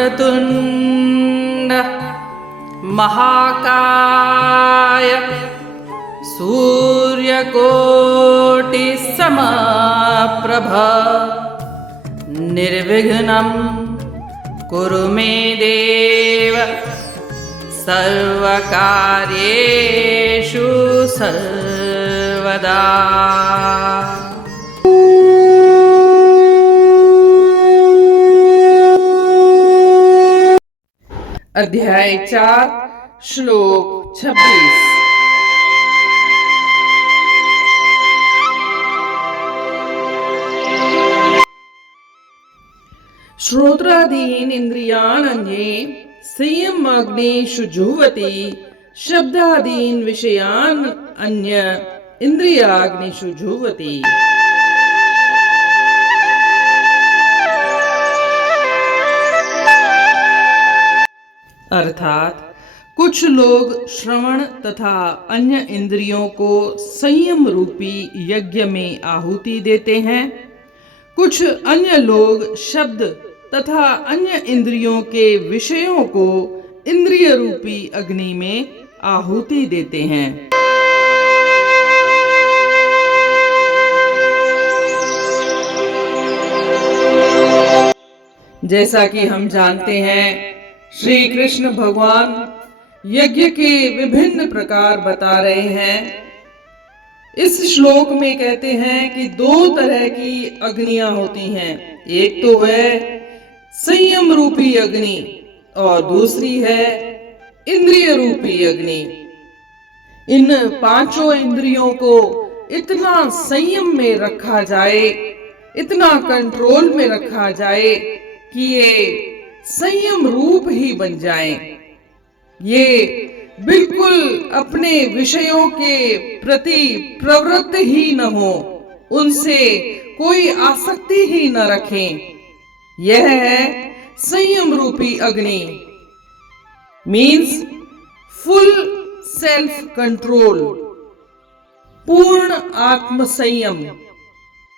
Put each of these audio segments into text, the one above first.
वक्रतुण्ड महाकाय सूर्यकोटिसमप्रभ निर्विघ्नं कुरु मे देव सर्वकार्येषु सर्वदा। अध्याय 4 श्लोक 26। श्रोत्रादीन इंद्रियान अन्ये संयमाग्नेषु जुह्वति शब्दादीन विषयान अन्य इंद्रियाग्निषु जुह्वति। अर्थात कुछ लोग श्रवण तथा अन्य इंद्रियों को संयम रूपी यज्ञ में आहुति देते हैं। कुछ अन्य लोग शब्द तथा अन्य इंद्रियों के विषयों को इंद्रिय रूपी अग्नि में आहुति देते हैं। जैसा कि हम जानते हैं, श्री कृष्ण भगवान यज्ञ के विभिन्न प्रकार बता रहे हैं। इस श्लोक में कहते हैं कि 2 तरह की अग्नियां होती हैं। एक तो है संयम रूपी अग्नि और दूसरी है इंद्रिय रूपी अग्नि। इन 5 इंद्रियों को इतना संयम में रखा जाए, इतना कंट्रोल में रखा जाए कि ये संयम रूप ही बन जाएं। ये बिल्कुल अपने विषयों के प्रति प्रवृत्त ही न हो, उनसे कोई आसक्ति ही न रखें। यह है संयम रूपी अग्नि, मीन्स फुल सेल्फ कंट्रोल, पूर्ण आत्म संयम।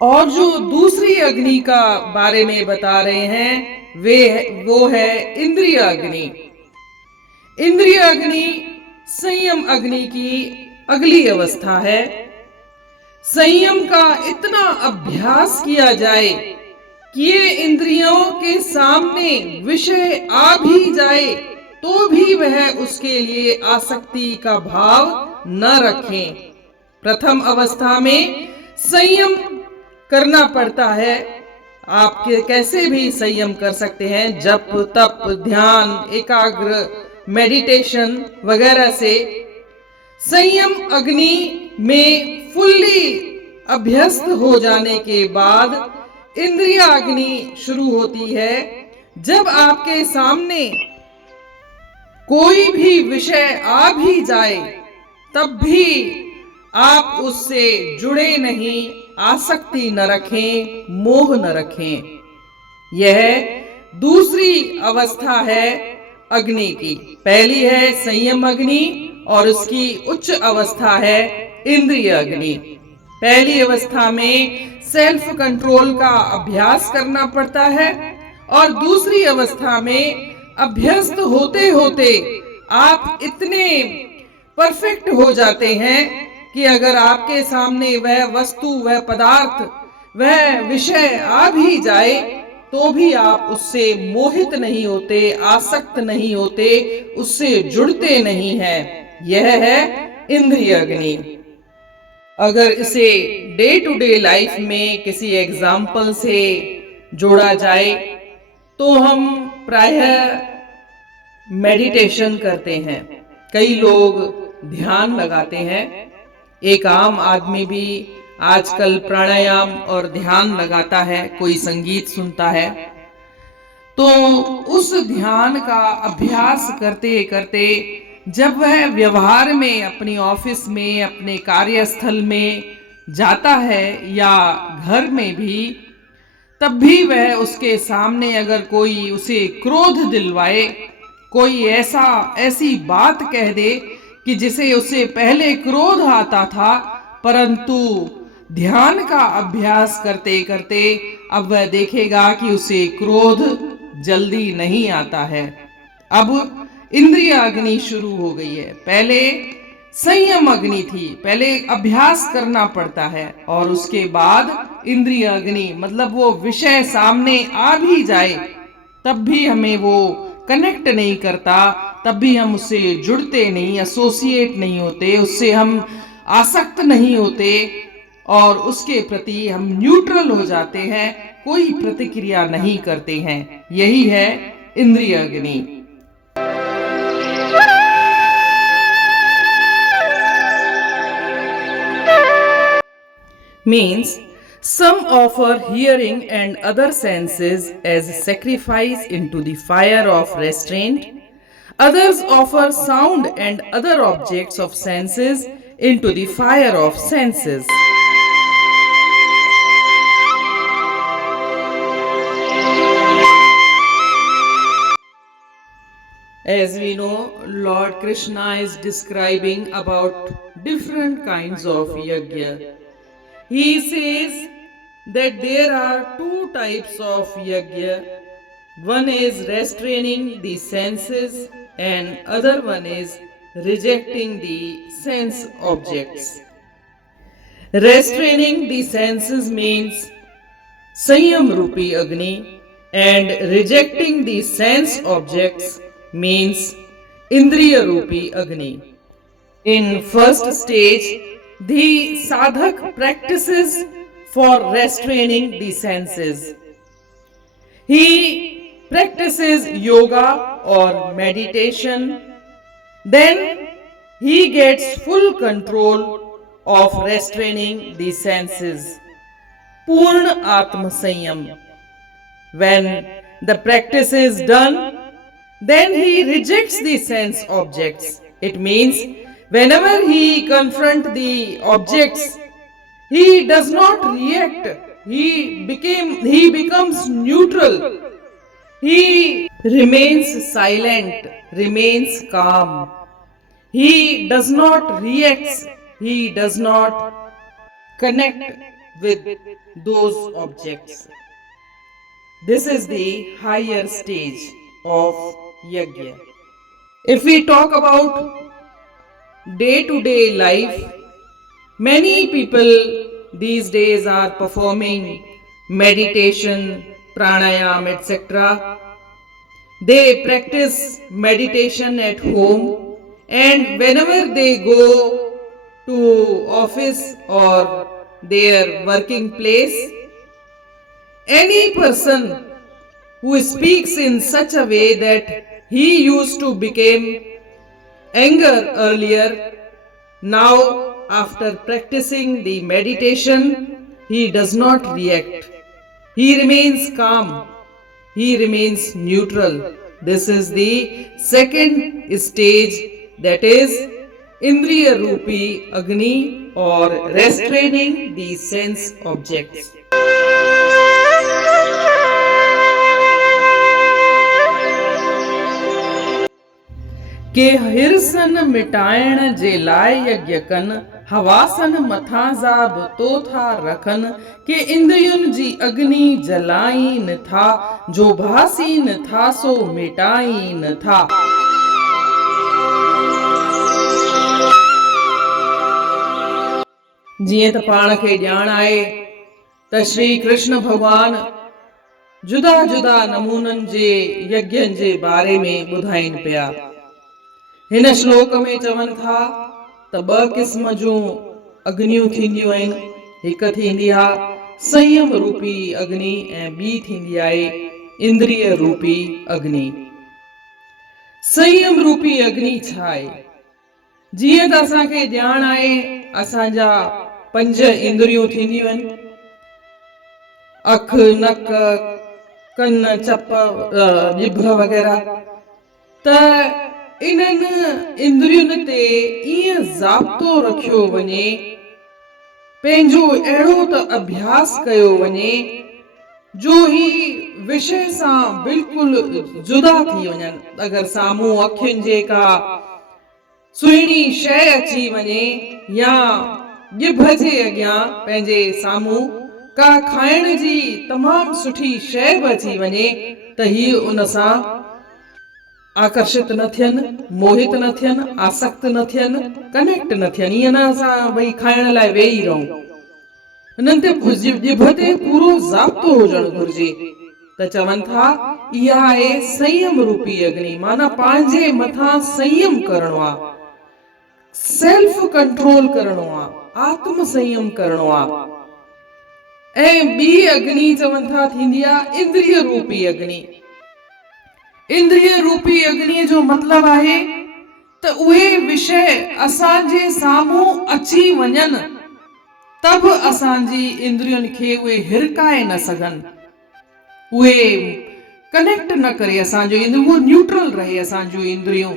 और जो दूसरी अग्नि का बारे में बता रहे हैं वो है इंद्रिय अग्नि। इंद्रिय अग्नि संयम अग्नि की अगली अवस्था है। संयम का इतना अभ्यास किया जाए कि ये इंद्रियों के सामने विषय आ भी जाए तो भी वह उसके लिए आसक्ति का भाव न रखें। प्रथम अवस्था में संयम करना पड़ता है। आप कैसे भी संयम कर सकते हैं, जप तप ध्यान एकाग्र मेडिटेशन वगैरह से। संयम अग्नि में फुल्ली अभ्यस्त हो जाने के बाद इंद्रिय अग्नि शुरू होती है। जब आपके सामने कोई भी विषय आ भी जाए तब भी आप उससे जुड़े नहीं, आसक्ति न रखें, मोह न रखें। यह दूसरी अवस्था है अग्नि की। पहली है संयम अग्नि और उसकी उच्च अवस्था है इंद्रिय अग्नि। पहली अवस्था में सेल्फ कंट्रोल का अभ्यास करना पड़ता है और दूसरी अवस्था में अभ्यस्त होते होते आप इतने परफेक्ट हो जाते हैं कि अगर आपके सामने वह वस्तु, वह पदार्थ, वह विषय आ भी जाए तो भी आप उससे मोहित नहीं होते, आसक्त नहीं होते, उससे जुड़ते नहीं हैं। यह है इंद्रिय अग्नि। अगर इसे डे टू डे लाइफ में किसी एग्जाम्पल से जोड़ा जाए तो हम प्रायः मेडिटेशन करते हैं। कई लोग ध्यान लगाते हैं। एक आम आदमी भी आजकल प्राणायाम और ध्यान लगाता है, कोई संगीत सुनता है। तो उस ध्यान का अभ्यास करते करते जब वह व्यवहार में अपनी ऑफिस में, अपने कार्यस्थल में जाता है या घर में भी, तब भी वह उसके सामने अगर कोई उसे क्रोध दिलवाए, कोई ऐसी बात कह दे कि जिसे उसे पहले क्रोध आता था, परंतु ध्यान का अभ्यास करते करते अब वह देखेगा कि उसे क्रोध जल्दी नहीं आता है। अब इंद्रिय अग्नि शुरू हो गई है। पहले संयम अग्नि थी, पहले अभ्यास करना पड़ता है, और उसके बाद इंद्रिय अग्नि, मतलब वो विषय सामने आ भी जाए तब भी हमें वो कनेक्ट नहीं करता, तब भी हम उससे जुड़ते नहीं, एसोसिएट नहीं होते, उससे हम आसक्त नहीं होते, और उसके प्रति हम न्यूट्रल हो जाते हैं, कोई प्रतिक्रिया नहीं करते हैं। यही है इंद्रिय अग्नि। Means some offer hearing and other senses as sacrifice into the fire of restraint. Others offer sound and other objects of senses into the fire of senses. As we know, Lord Krishna is describing about different kinds of yajna. He says that there are two types of yajna. One is restraining the senses and other one is rejecting the sense objects. Restraining the senses means Sanyam Rupi Agni, and rejecting the sense objects means Indriya Rupi Agni. In first stage, the sadhak practices for restraining the senses. He practices yoga or meditation, then he gets full control of restraining the senses. Purna Atma Sanyam. When the practice is done, then he rejects the sense objects. It means whenever he confronts the objects, he does not react. He becomes neutral. He remains silent, remains calm. He does not react. He does not connect with those objects. This is the higher stage of yajna. If we talk about day-to-day life, many people these days are performing meditation, pranayam, etc. They practice meditation at home, and whenever they go to office or their working place, any person who speaks in such a way that he used to become anger earlier, now after practicing the meditation, he does not react. He remains calm. He remains neutral. This is the second stage, that is Indriya Rupi Agni, or restraining the sense objects. के हिरसन मिटाइण जे लाइ यज्ञ कन, हवासन मथां ज़ाब तो था रखन, के इंद्रियुनि जी अग्नि जलाइन था, जो भासीन था सो मिटाइन था। जीअं त पाण खे ॼाण आहे त श्री कृष्ण भगवान जुदा जुदा नमूननि जे यज्ञनि जे बारे में ॿुधाइनि पिया। हिन श्लोक में चवनि था त ॿ क़िस्म जूं अग्नियूं थींदियूं आहिनि। हिकु थींदी आहे संयम रूपी अग्नि ऐं ॿी थींदी आहे इंद्रिय रूपी अग्नि। संयम रूपी अग्नि छा आहे? जीअं त असांखे ॼाण आहे, असांजा 5 इंद्रियूं थींदियूं आहिनि, अखि, नक, कन, चप, जिभ वग़ैरह। त इन्हनि इंद्रियुनि ते ईअं ज़ाब्तो रखियो वञे, पंहिंजो अहिड़ो त अभ्यास कयो वञे जो ही विषय सां बिल्कुलु जुदा थी वञनि। अगरि साम्हूं अखियुनि जे का सुहिणी शइ अची वञे, या जिभ जे अॻियां पंहिंजे साम्हूं का खाइण जी तमाम सुठी शइ बि अची वञे त ही उन सां आकर्षित न थियनि, मोहित न थियनि, आसक्त न थियनि, कनेक्ट न थियनि। ईअं न असां भई खाइण लाइ वेही रहूं। हिननि ते ॼिभ ते पूरो ज़ाब्तो हुजणु घुर्जे। त चवनि था इहा आहे संयम रूपी अग्नि, माना पंहिंजे मथां संयम करणो आहे, सेल्फ कंट्रोल करणो आहे, आत्म संयम करणो आहे। ऐं ॿी अग्नि चवनि था थींदी आहे इंद्रिय रूपी अग्नि। इंद्रिय रूपी अग्नि जो मतलब आहे त उहे विषय असांजे साम्हूं अची वञनि त बि असांजी इंद्रियुनि खे उहे हिरकाए न सघनि, उहे कनेक्ट न करे असांजो, उहो न्यूट्रल रहे असांजो इंद्रियूं,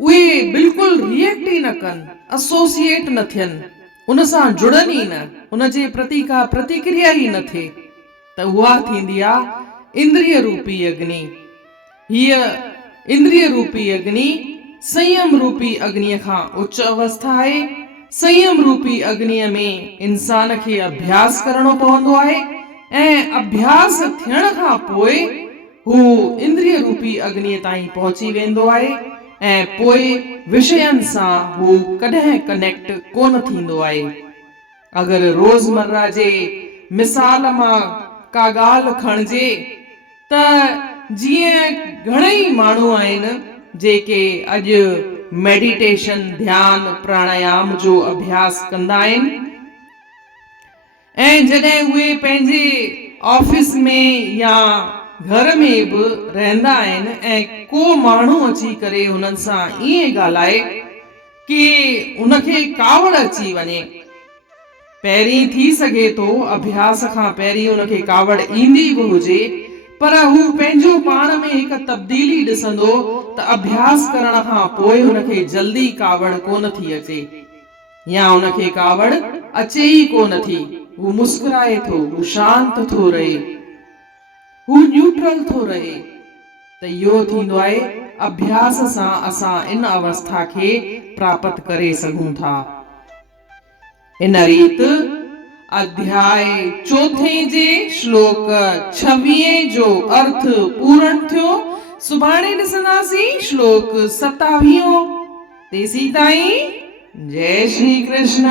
उहे बिल्कुलु रिएक्ट ई न कनि, एसोसिएट न थियनि, उन सां जुड़नि ई न, उन जे प्रति का प्रतिक्रिया ई न थिए। त उहा थींदी आहे इंद्रिय रूपी अग्नि। हीअ इंद्रिय रूपी अग्नि संयम रूपी अग्निअ खां उच्च अवस्था आहे। संयम रूपी अग्निअ में इंसान खे अभ्यास करणो पवंदो आहे ऐं अभ्यास थियण खां पोइ हू इंद्रिय रूपी अग्निअ ताईं पहुची वेंदो आहे ऐं पोइ विषयनि सां हू कॾहिं कनेक्ट कोन थींदो आहे। अगरि रोज़मर्रा जे मिसाल मां का ॻाल्हि खणिजे त जीअं घणेई माण्हू आहिनि जेके अॼु मेडिटेशन, ध्यान, प्राणायाम जो अभ्यास कंदा आहिनि ऐं जॾहिं उहे पंहिंजे ऑफिस में या घर में बि रहंदा आहिनि ऐं को माण्हू अची करे हुननि सां ईअं ॻाल्हाए कि उनखे कावड़ अची वञे। पहिरीं थी सघे थो अभ्यास खां पहिरीं उनखे कावड़ ईंदी बि हुजे, पर हू पंहिंजो पाण में हिकु तब्दीली ॾिसंदो त अभ्यास करण खां पोइ हुनखे जल्दी कावड़ कोन थी अचे या हुनखे कावड़ अचे ई कोन थी। हू मुस्कुराए थो, हू शांत थो रहे, हू न्यूट्रल थो रहे। त इहो थींदो आहे अभ्यास सां असां इन अवस्था खे प्राप्त करे सघूं था। इन रीत अध्याय 4 जे श्लोक 26 जो अर्थ पूर्ण थियो। सुभाणे ॾिसंदासीं श्लोक 27। तेसीं ताईं जय श्री कृष्ण।